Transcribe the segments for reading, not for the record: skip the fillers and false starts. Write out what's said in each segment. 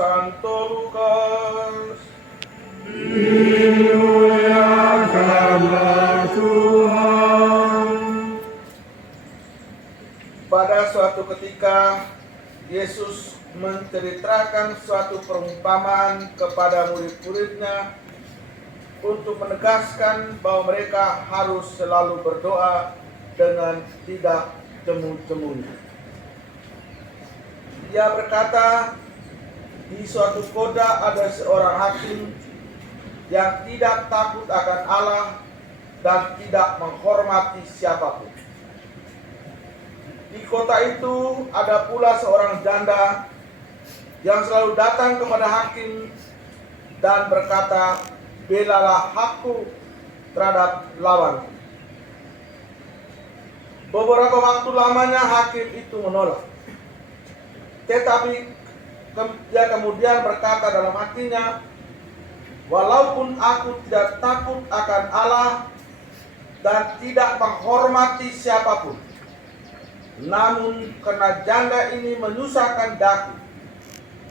Santo Lukas. Dimuliakanlah Tuhan. Pada suatu ketika Yesus menceritakan suatu perumpamaan kepada murid-muridnya untuk menegaskan bahwa mereka harus selalu berdoa dengan tidak jemu-jemu. Dia berkata, di suatu kota ada seorang hakim yang tidak takut akan Allah dan tidak menghormati siapapun. Di kota itu ada pula seorang janda yang selalu datang kepada hakim dan berkata, belalah hakku terhadap lawanku. Beberapa waktu lamanya hakim itu menolak. Tetapi dia kemudian berkata dalam hatinya, walaupun aku tidak takut akan Allah dan tidak menghormati siapapun, namun karena janda ini menyusahkan daku,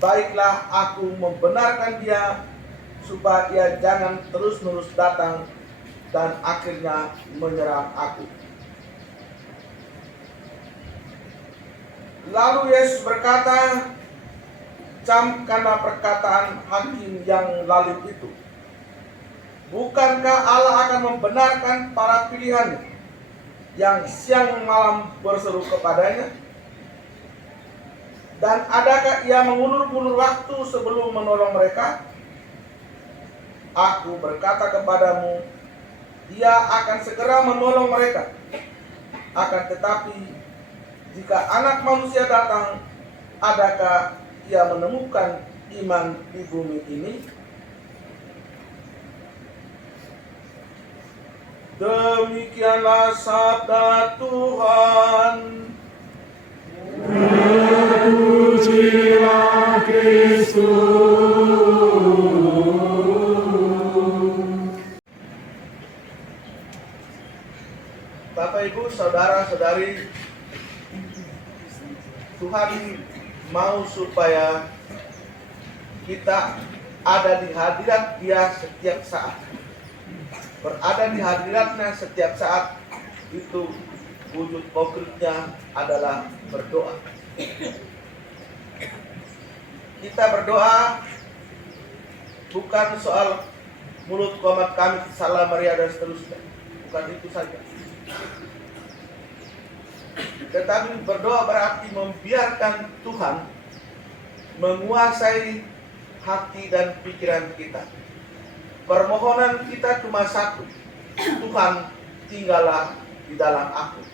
baiklah aku membenarkan dia supaya ia jangan terus-menerus datang dan akhirnya menyerang aku. Lalu Yesus berkata, camkanlah perkataan hakim yang lalim itu. Bukankah Allah akan membenarkan para pilihannya yang siang malam berseru kepadanya? Dan adakah ia mengulur-ulur waktu sebelum menolong mereka? Aku berkata kepadamu, dia akan segera menolong mereka. Akan tetapi, jika Anak Manusia datang, adakah ia menemukan iman di bumi ini? Demikianlah sabda Tuhan. Terpujilah Kristus. Bapak Ibu, saudara-saudari, Tuhan mau supaya kita ada di hadirat Dia setiap saat. Berada di hadiratnya setiap saat itu wujud konkretnya adalah berdoa. Kita berdoa bukan soal mulut komat kami, salam Maria dan seterusnya. Bukan itu saja. Tetapi berdoa berarti membiarkan Tuhan menguasai hati dan pikiran kita. Permohonan kita cuma satu, Tuhan tinggallah di dalam aku,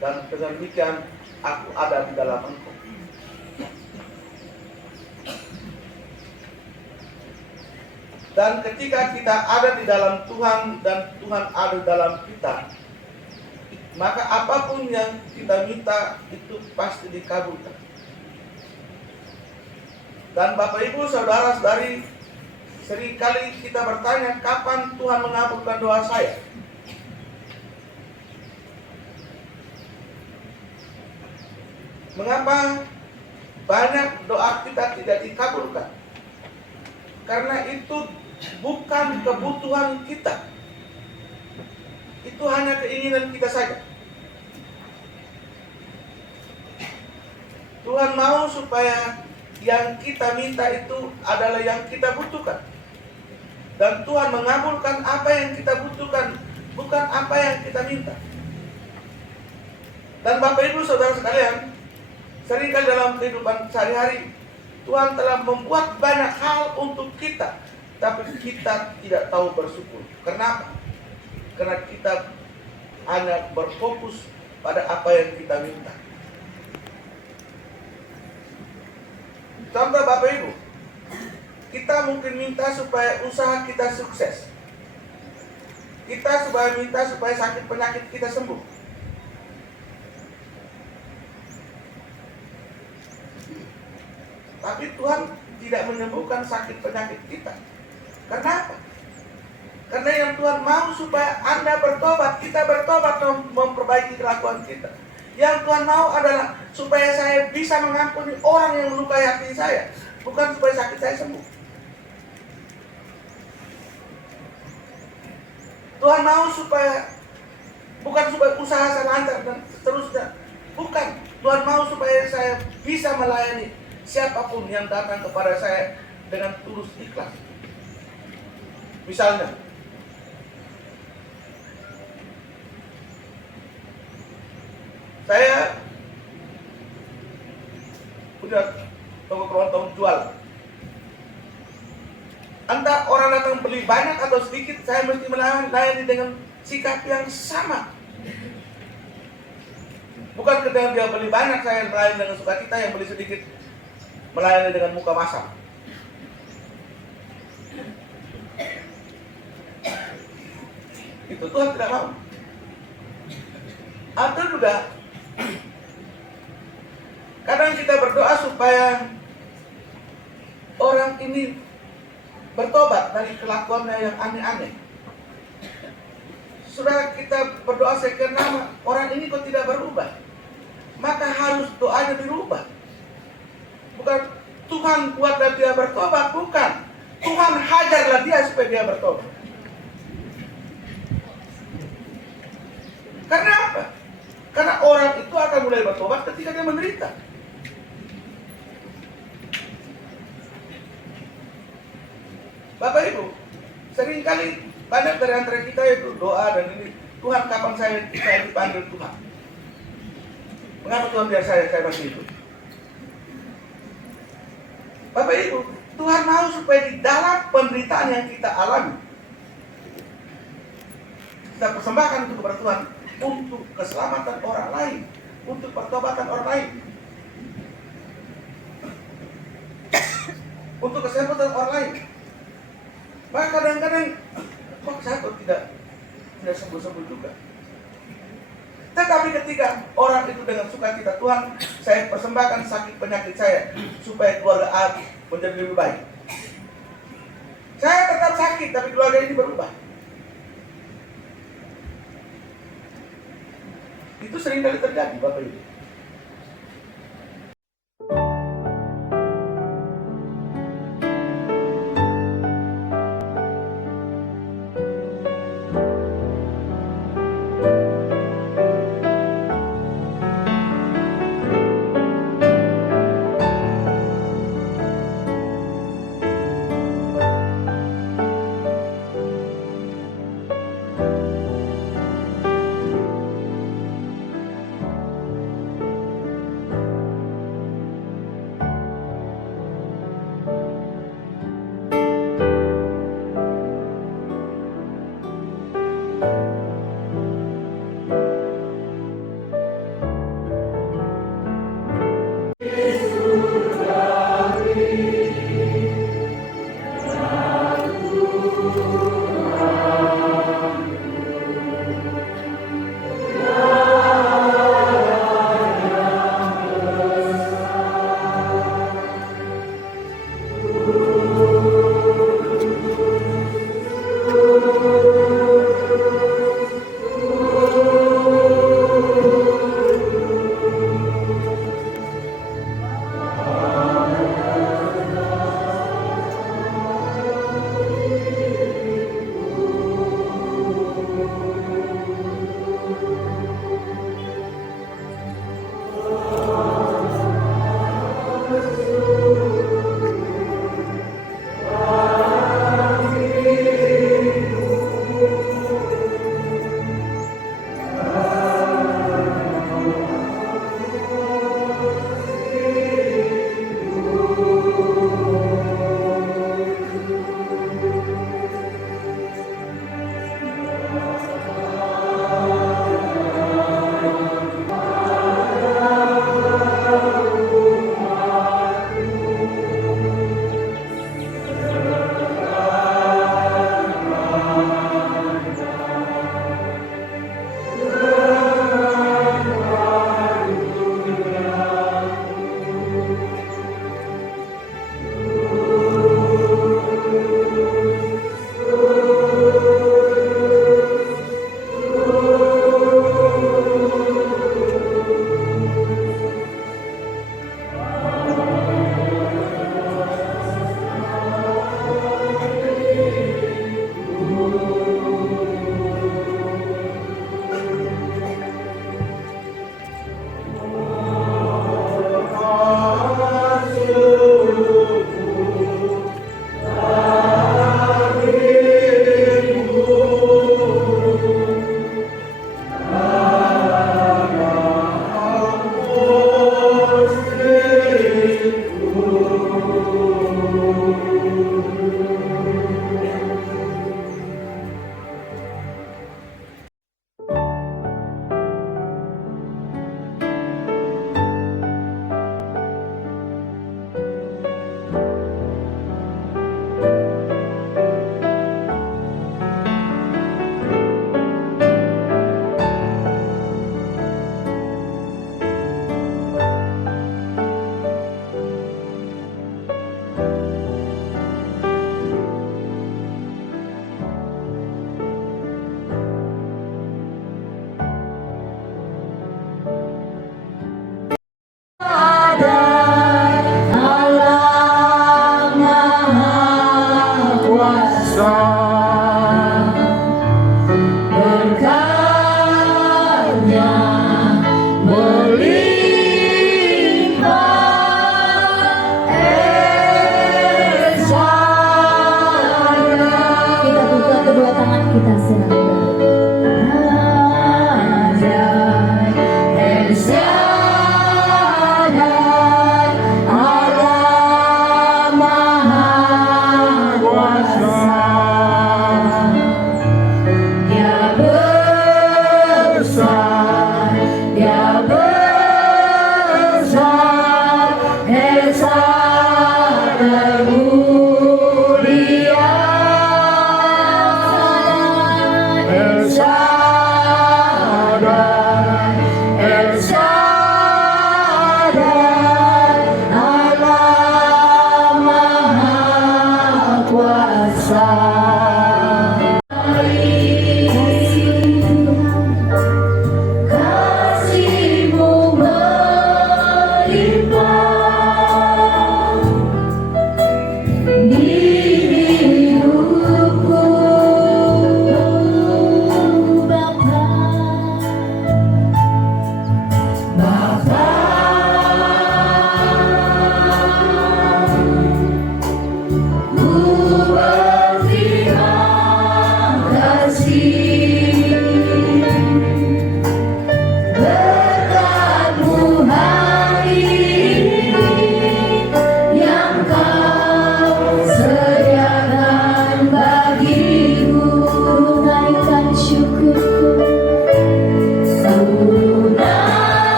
dan dengan demikian aku ada di dalam Engkau. Dan ketika kita ada di dalam Tuhan dan Tuhan ada di dalam kita, maka apapun yang kita minta itu pasti dikabulkan. Dan Bapak Ibu, saudara-saudari, seringkali kita bertanya, kapan Tuhan mengabulkan doa saya? Mengapa banyak doa kita tidak dikabulkan? Karena itu bukan kebutuhan kita. Itu hanya keinginan kita saja. Tuhan mau supaya yang kita minta itu adalah yang kita butuhkan. Dan Tuhan mengabulkan apa yang kita butuhkan, bukan apa yang kita minta. Dan Bapak Ibu saudara sekalian, seringkali dalam kehidupan sehari-hari Tuhan telah membuat banyak hal untuk kita, tapi kita tidak tahu bersyukur. Kenapa? Karena kita hanya berfokus pada apa yang kita minta. Contoh Bapak Ibu, kita mungkin minta supaya usaha kita sukses. Kita minta supaya sakit penyakit kita sembuh. Tapi Tuhan tidak menyembuhkan sakit penyakit kita. Kenapa? Karena yang Tuhan mau supaya Anda bertobat, kita bertobat memperbaiki kelakuan kita. Yang Tuhan mau adalah supaya saya bisa mengampuni orang yang melukai hati saya. bukan supaya sakit saya sembuh. Tuhan mau bukan supaya usaha saya lancar dan seterusnya. Bukan. Tuhan mau supaya saya bisa melayani siapapun yang datang kepada saya dengan tulus ikhlas. Misalnya, saya punya toko kelontong jual. Entah orang datang beli banyak atau sedikit, saya mesti melayani dengan sikap yang sama. Bukan ketika dia beli banyak, saya melayani dengan sukacita, yang beli sedikit melayani dengan muka masam. Itu Tuhan tidak mau. Atau juga kadang kita berdoa supaya orang ini bertobat dari kelakuannya yang aneh-aneh. Sudah kita berdoa sekian lama, orang ini kok tidak berubah, maka harus doanya dirubah. Bukan Tuhan buatlah dia bertobat, bukan. Tuhan hajarlah dia supaya dia bertobat. Karena apa? Karena orang itu akan mulai bertobat ketika dia menderita. Bapak Ibu, seringkali banyak dari antara kita itu doa dan ini, Tuhan kapan saya dipanggil Tuhan? Mengapa Tuhan biar saya masih hidup? Bapak Ibu, Tuhan mau supaya di dalam penderitaan yang kita alami, kita persembahkan itu kepada Tuhan untuk keselamatan orang lain, untuk pertobatan orang lain, untuk keselamatan orang lain. Maka kadang-kadang kok saya kok tidak sembuh-sembuh juga. Tetapi ketika orang itu dengan sukacita, Tuhan, saya persembahkan sakit penyakit saya supaya keluarga aku menjadi lebih baik. Saya tetap sakit, tapi keluarga ini berubah. Itu sering kali terjadi, Bapak Ibu.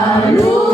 selalu